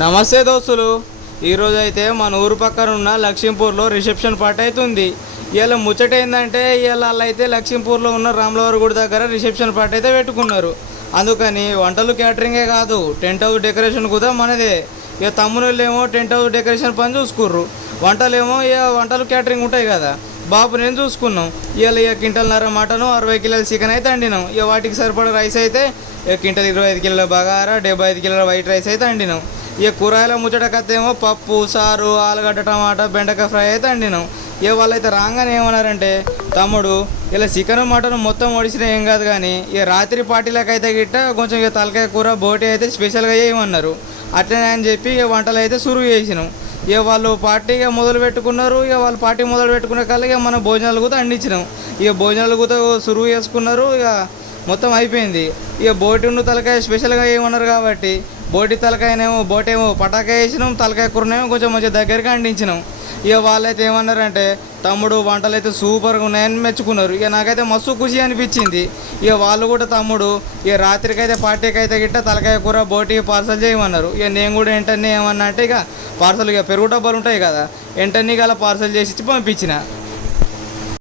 నమస్తే దోస్తులు. ఈరోజు అయితే మన ఊరు పక్కన ఉన్న లక్ష్మీపూర్లో రిసెప్షన్ పార్టీ అవుతుంది. ఇవాళ ముచ్చట ఏంటంటే ఇవాళ వాళ్ళు అయితే లక్ష్మీపూర్లో ఉన్న రాములవారి గుడి దగ్గర రిసెప్షన్ పార్టీ అయితే పెట్టుకున్నారు. అందుకని వంటలు క్యాటరింగే కాదు, టెంట్ హౌస్ డెకరేషన్ కూడా మనదే. ఇక తమ్ముళ్ళేమో టెంట్ హౌస్ డెకరేషన్ పని చూసుకుర్రు, వంటలేమో ఇక వంటలు క్యాటరింగ్ ఉంటాయి కదా, బాబు నేను చూసుకున్నాం. ఇక క్వింటల్న్నర మటను 60 కిలోల చికెన్ అయితే వండినాం. ఇక వాటికి సరిపడే రైస్ అయితే క్వింటల్ 25 కిలోల బగారా, 75 కిలోల వైట్ రైస్ అయితే వండినాం. ఇక కూరగాయల ముచ్చట కత్తేమో పప్పు, సారు, ఆలుగడ్డ, టమాటా, బెండకాయ ఫ్రై అయితే వండినాం. ఇక వాళ్ళైతే రాగానే ఏమన్నారంటే, తమ్ముడు ఇలా చికెన్ మటన్ మొత్తం వడిసినా ఏం కాదు, కానీ ఇక రాత్రి పార్టీలకైతే గిట్ట కొంచెం ఇక తలకాయ కూర బోటి అయితే స్పెషల్గా చేయమన్నారు. అట్లనే అని చెప్పి ఇక వంటలు అయితే సురువు చేసినాం. ఇక వాళ్ళు పార్టీగా మొదలు పెట్టుకున్నారు. ఇక వాళ్ళు పార్టీ మొదలు పెట్టుకునే కల్లా ఇక మన భోజనాలు కూడా అందించినాం. ఇక భోజనాలు కూడా సురువు చేసుకున్నారు. ఇక మొత్తం అయిపోయింది. ఇక బోటి ఉన్న తలకాయ స్పెషల్గా ఏమన్నారు కాబట్టి బోటేమో పటాకాయ వేసినాం, తలకాయ కూరనేమో కొంచెం మంచిగా దగ్గరికి అందించినాం. ఇక వాళ్ళైతే ఏమన్నారంటే, తమ్ముడు వంటలు అయితే సూపర్గా ఉన్నాయని మెచ్చుకున్నారు. ఇక నాకైతే మస్తు ఖుషి అనిపించింది. ఇక వాళ్ళు కూడా తమ్ముడు ఇక రాత్రికైతే పార్టీకి అయితే గిట్ట తలకాయ కూర బోటి పార్సల్ చేయమన్నారు. ఇక నేను కూడా వెంటనే ఏమన్నా అంటే ఇక పార్సల్ ఇక పెరుగు డబ్బాలు ఉంటాయి కదా, వెంటనే గల పార్సల్ చేసి పంపించిన.